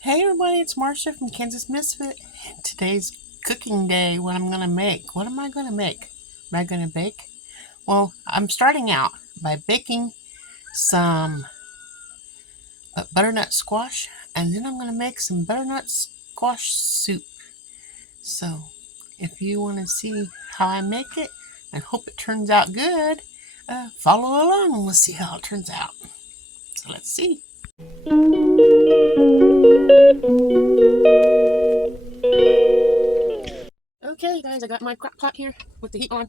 Hey everybody, it's Marcia from Kansas Misfit. Today's cooking day. What I'm gonna make? What am I gonna make? Am I gonna bake? Well, I'm starting out by baking some butternut squash, and then I'm gonna make some butternut squash soup. So, if you want to see how I make it and hope it turns out good, follow along and we'll see how it turns out. So let's see. Okay, guys, I got my crock pot here with the heat on,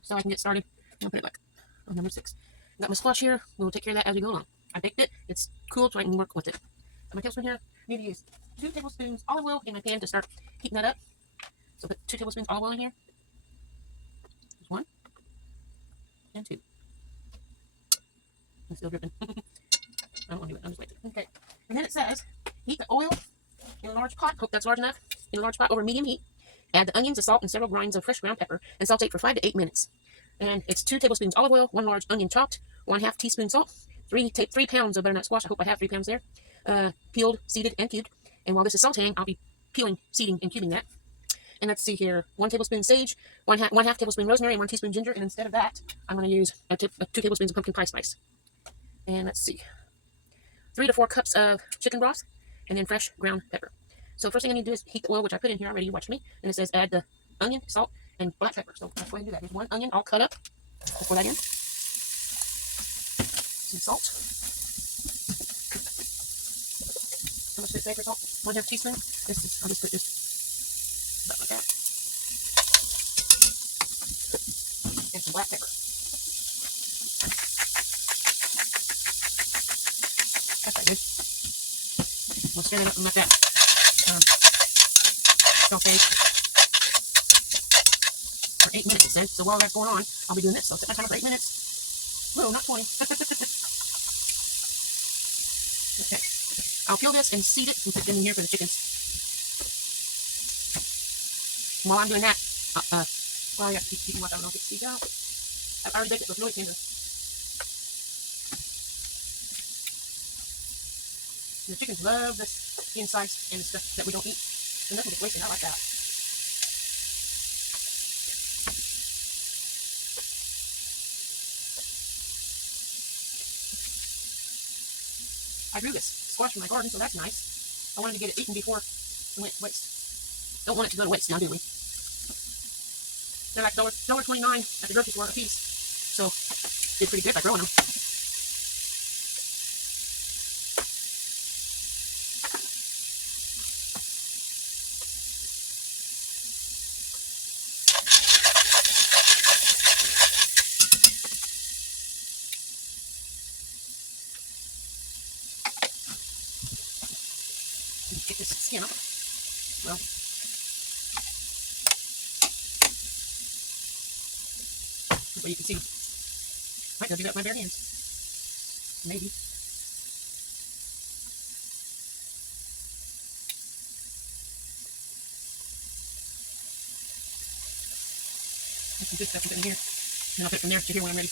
so I can get started. I'll put it like on number 6. Got my squash here. We'll take care of that as we go along. I baked it. It's cool, so I can work with it. Got my tablespoon here. Need to use 2 tablespoons olive oil in my pan to start heating that up. So put 2 tablespoons olive oil in here. There's 1 and 2. I'm still dripping. I don't want to do it. I'm just waiting. Okay. And then it says heat the oil in a large pot. Hope that's large enough. In a large pot over medium heat. Add the onions, the salt, and several grinds of fresh ground pepper, and saute for 5 to 8 minutes. And it's 2 tablespoons olive oil, 1 large onion chopped, 1/2 teaspoon salt, 3 pounds of butternut squash. I hope I have 3 pounds there. Peeled, seeded, and cubed. And while this is sauteing, I'll be peeling, seeding, and cubing that. And let's see here: 1 tablespoon sage, one half tablespoon rosemary, and 1 teaspoon ginger. And instead of that, I'm going to use 2 tablespoons of pumpkin pie spice. And let's see, 3 to 4 cups of chicken broth, and then fresh ground pepper. So first thing I need to do is heat the oil, which I put in here already. You watched me. And it says add the onion, salt, and black pepper. So let's go ahead and do that. Here's 1 onion all cut up. Let's pour that in. Some salt. How much did it say for salt? 1/2 teaspoon. I'll just put this about like that. And some black pepper. That's right, good. We'll stir it up and let that saute for 8 minutes, it says. So while that's going on, I'll be doing this. So I'll set my timer for 8 minutes. Whoa, not 20. Okay. I'll peel this and seed it and put it in here for the chickens. And while I'm doing that, well, I got to keep watch. I don't know if it seeds out. I already baked it, so it's really tender. And the chickens love this insides and stuff that we don't eat. And nothing gets wasted. I like that. I grew this squash in my garden, so that's nice. I wanted to get it eaten before it went to waste. Don't want it to go to waste now, do we? They're like $1.29 at the grocery store a piece. So, did pretty good by growing them. Get this skin up. Well, this way you can see. Might go do that with my bare hands. Maybe. There's some good stuff in here. And I'll put it from there to here when I'm ready.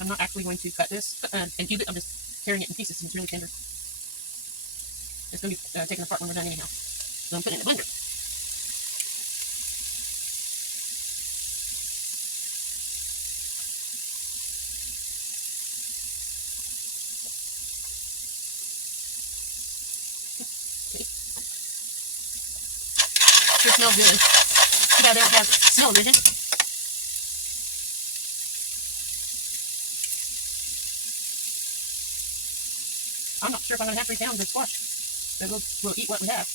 I'm not actually going to cut this and cube it. I'm just tearing it in pieces, and it's really tender. It's going to be taken apart when we're done anyhow. So I'm putting it in the blender. Okay. Sure smells good. Too bad they don't have smell vision. I'm not sure if I'm going to have 3 pounds of squash. So we'll eat what we have.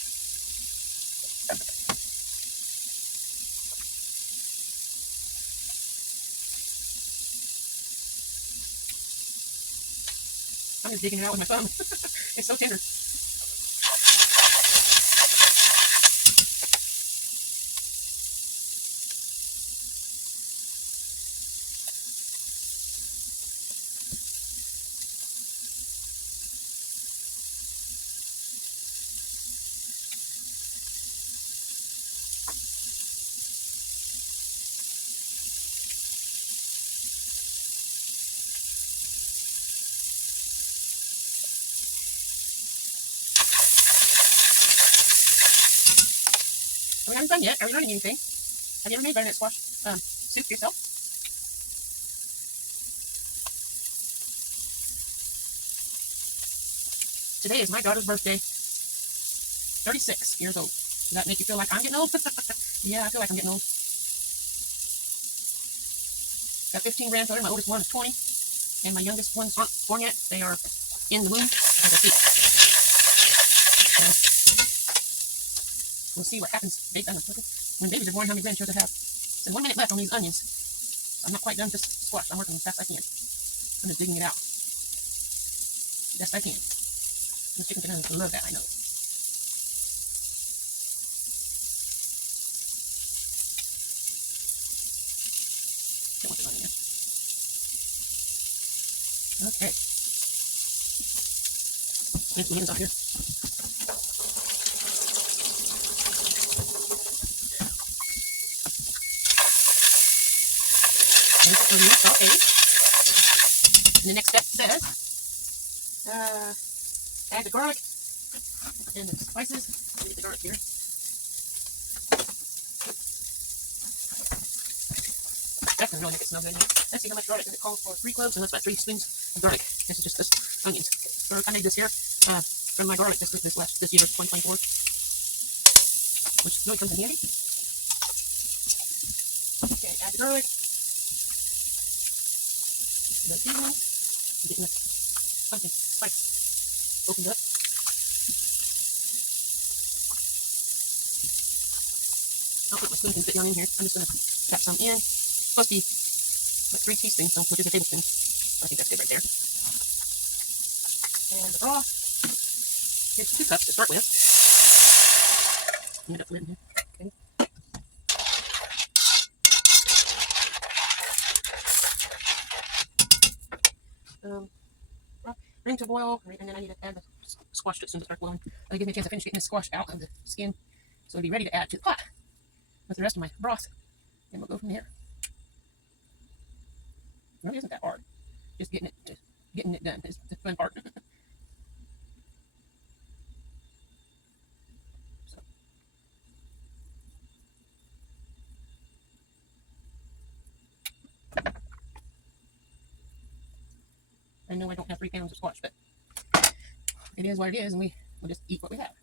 I'm just digging it out with my thumb. It's so tender. haven't done yet. Are we learning anything? Have you ever made butternut squash soup yourself? Today is my daughter's birthday. 36 years old. Does that make you feel like I'm getting old? Yeah, I feel like I'm getting old. Got 15 grandchildren. My oldest one is 20. And my youngest ones aren't born yet. They are in the womb as I speak. So, we'll see what happens. When babies are born, how many grandchildren I have. So 1 minute left on these onions. I'm not quite done with this squash. I'm working as fast as I can. I'm just digging it out. Best I can. The chicken can love that, I know. Don't want the onion. Okay. Get my hands off here. Sautee. And the next step says add the garlic and the spices. Let me get the garlic here. That's gonna really make it smell good. Let's see how much garlic it calls for. 3 cloves, and that's about 3 spoons of garlic. This is just this onions. I made this here from my garlic this year, 2024, which really comes in handy. Okay, add the garlic. The seasoning. I'm getting the pumpkin spice opened up. I'll put my spoon and sit down in here. I'm just going to tap some in. It's supposed to be like 3 teaspoons, so which is a tablespoon. I think that's good right there. And the broth. Here's 2 cups to start with. End up lid in here. Okay. Bring to boil, and then I need to add the squash to it as soon as it starts boiling. That'll give me a chance to finish getting the squash out of the skin, so it'll be ready to add to the pot with the rest of my broth, and we'll go from there. It really isn't that hard. Just getting it done is the fun part. So. I know I don't have 3 pounds of squash, but it is what it is, and we'll just eat what we have.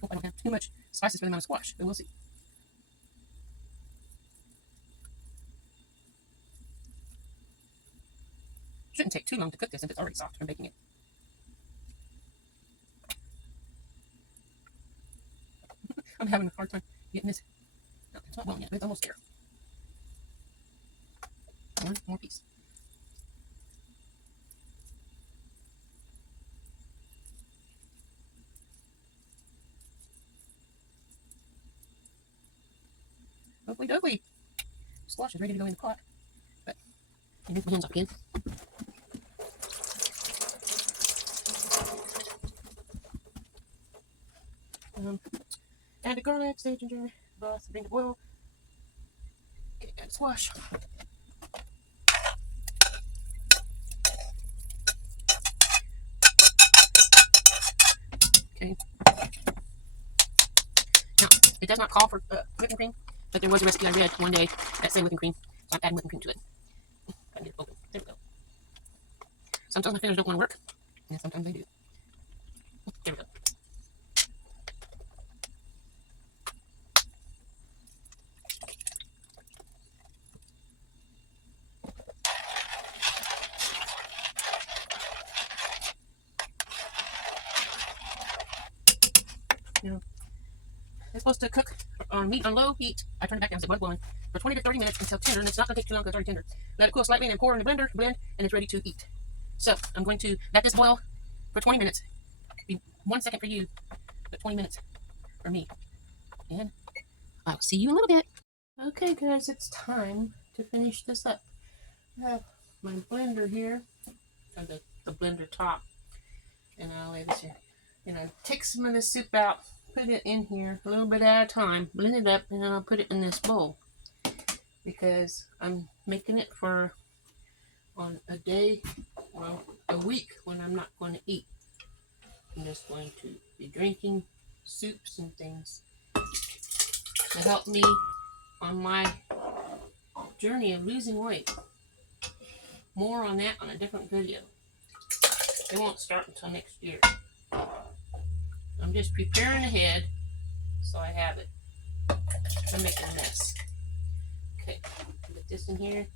Hope I don't have too much spices for the amount of squash, but we'll see. Shouldn't take too long to cook this if it's already soft from baking it. I'm having a hard time getting this. No, it's not well yet, but it's almost there. One more piece. Hopefully doughy. Squash is ready to go in the pot. But I move my hands up again. Add the garlic, sage, ginger, broth, bring to boil. Okay, add the squash. Okay. Now, it does not call for whipping cream, but there was a recipe I read one day that said whipping cream, so I'm adding whipping cream to it. I need it open. There we go. Sometimes my fingers don't want to work, and sometimes they do. There we go. It's supposed to cook meat on low heat. I turned it back down as it was blowing for 20 to 30 minutes until tender, and it's not going to take too long because it's already tender. Let it cool slightly and then pour in the blender, blend, and it's ready to eat. So I'm going to let this boil for 20 minutes. Be 1 second for you, but 20 minutes for me. And I'll see you in a little bit. Okay, guys, it's time to finish this up. I have my blender here, or the blender top, and I'll lay this here. And I take some of this soup out. Put it in here a little bit at a time, blend it up, and then I'll put it in this bowl because I'm making it for on a day, well, a week when I'm not going to eat. I'm just going to be drinking soups and things. to help me on my journey of losing weight. More on that on a different video. It won't start until next year. I'm just preparing ahead so I have it. I'm making a mess. Okay, get this in here.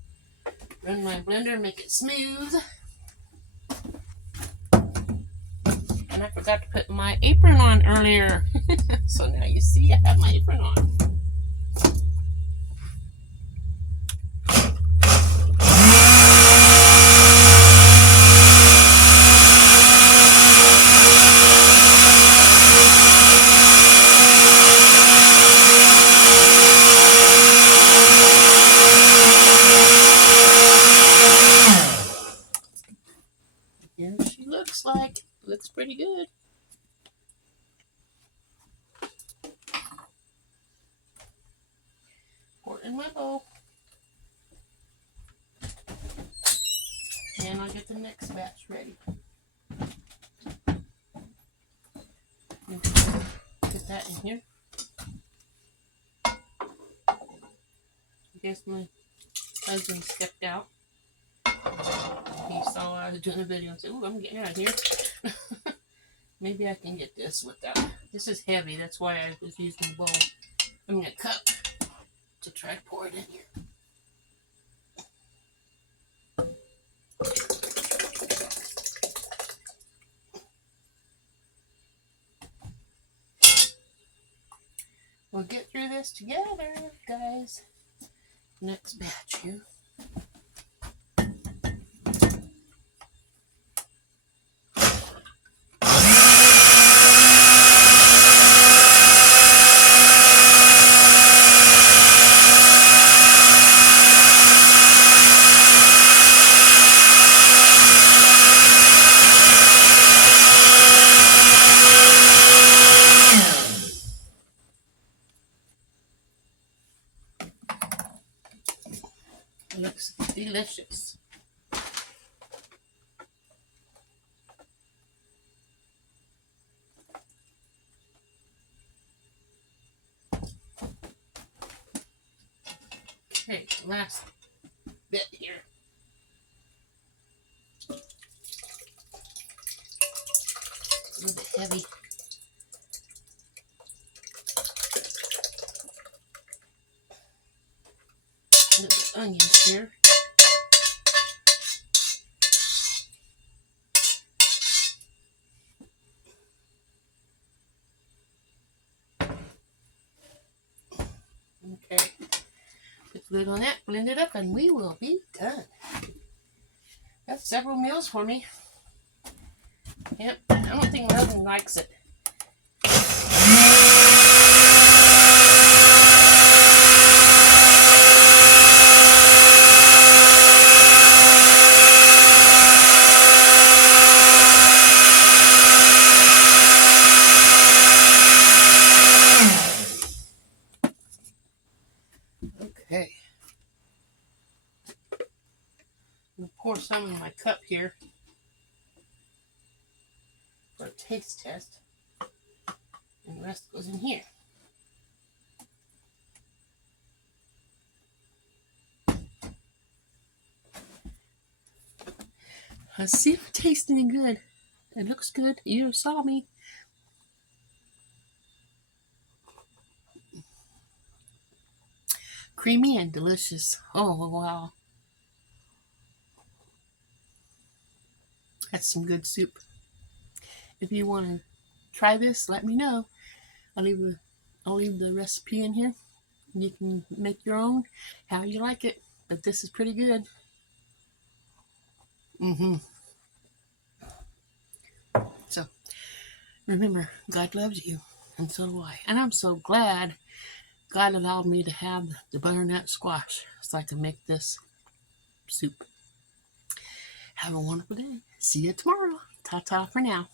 Run my blender, make it smooth. And I forgot to put my apron on earlier. So now you see I have my apron on. Here she looks like. Looks pretty good. Pour it in my bowl. And I'll get the next batch ready. Put that in here. I guess my husband stepped out. He saw I was doing a video and said, "Ooh, I'm getting out of here." Maybe I can get this without. This is heavy. That's why I was using a bowl. I mean a cup to try to pour it in here. We'll get through this together, guys. Next batch here. It looks delicious. Okay, last bit here. A little bit heavy. A little bit of onions here. Okay. Put the lid on that, blend it up, and we will be done. That's several meals for me. Yep, I don't think my husband likes it. Okay. I'm going to pour some in my cup here for a taste test. And the rest goes in here. Let's see if it tastes any good. It looks good. You saw me. Creamy and delicious. Oh, wow. That's some good soup. If you want to try this, let me know. I'll leave the recipe in here. You can make your own how you like it. But this is pretty good. So, remember, God loves you, and so do I. And I'm so glad God allowed me to have the butternut squash so I can make this soup. Have a wonderful day. See you tomorrow. Ta-ta for now.